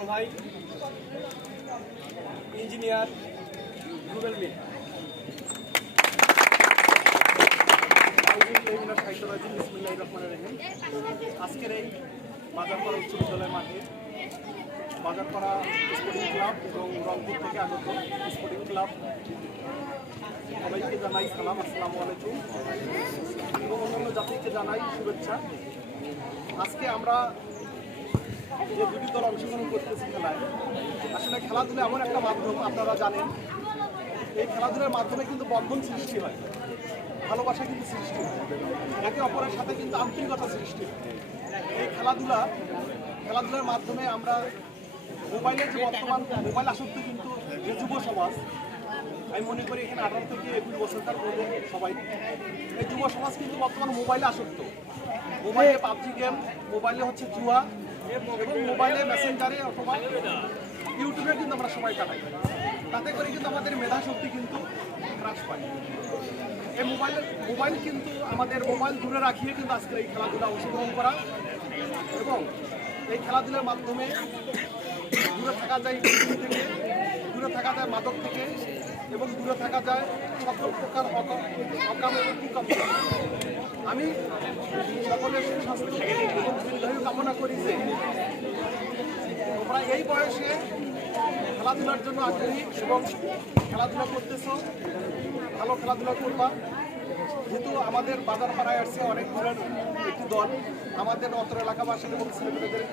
বড় ভাই ইঞ্জিনিয়ার রুবেল মিয়া। আজকের এই বাজারপাড়া উচ্চ বিদ্যালয় মাঠে বাজারপাড়া স্পোর্টিং ক্লাব এবং রংপুর থেকে আগত স্পোর্টিং ক্লাব সবাইকে জানাই সালাম, আসসালামু আলাইকুম, এবং অন্যান্য জাতিকে জানাই শুভেচ্ছা। আজকে আমরা যে দুটি দল অংশগ্রহণ করতেছি খেলায়, আসলে খেলাধুলা এমন একটা মাধ্যম, আপনারা জানেন এই খেলাধুলার মাধ্যমে কিন্তু বন্ধন সৃষ্টি হয়, ভালোবাসা কিন্তু সৃষ্টি হয়, একে অপরের সাথে কিন্তু আন্তরিকতা সৃষ্টি হয়। এই খেলাধুলার মাধ্যমে আমরা মোবাইলের যে বর্তমান মোবাইল আসক্ত কিন্তু যে যুব সমাজ, আমি মনে করি এখানে 18 থেকে 21 বছরকার মধ্যে সবাই, এই যুব সমাজ কিন্তু বর্তমান মোবাইলে আসক্ত। মোবাইলে পাবজি গেম, মোবাইলে হচ্ছে জুয়া, এবং মোবাইলে মেসেঞ্জারে অথবা ইউটিউবে কিন্তু আমরা সময় কাটাই। তাতে করে কিন্তু আমাদের মেধা শক্তি কিন্তু হ্রাস পায়। এই মোবাইল কিন্তু আমাদের মোবাইল দূরে রাখিয়ে কিন্তু আজকে এই খেলাধুলা অংশগ্রহণ করা, এবং এই খেলাধুলার মাধ্যমে দূরে থাকা যায় থেকে, দূরে থাকা যায় মাদক থেকে, এবং দূরে থাকা যায় সকল প্রকার অকাম এবং কুকাম। আমি সকলের সুস্বাস্থ্য এবং দীর্ঘায়ু কামনা করি যে তোমরা এই বয়সে খেলাধুলার জন্য আগ্রহী এবং খেলাধুলা করতেছ, ভালো খেলাধুলা করবা। যেহেতু আমাদের বাজার পাড়ায় আসছে অনেক দূরের একটি দল, আমাদের অত্র এলাকাবাসী এবং ছেলেমেয়েদের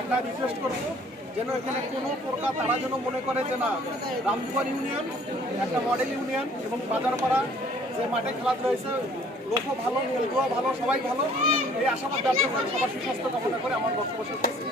একটা রিকোয়েস্ট করবো যেন এখানে কোনো প্রকার তারা যেন মনে করে যে না, রামদুয়ার ইউনিয়ন একটা মডেল ইউনিয়ন, এবং বাজারপাড়া যে মাঠে খেলাধুলা হয়েছে লোকও ভালো, খেলবো ভালো, সবাই ভালো, এই আশাবাদ ব্যক্ত করে সবার সুস্বাস্থ্য কামনা করে আমার বক্তব্য শেষ করছি।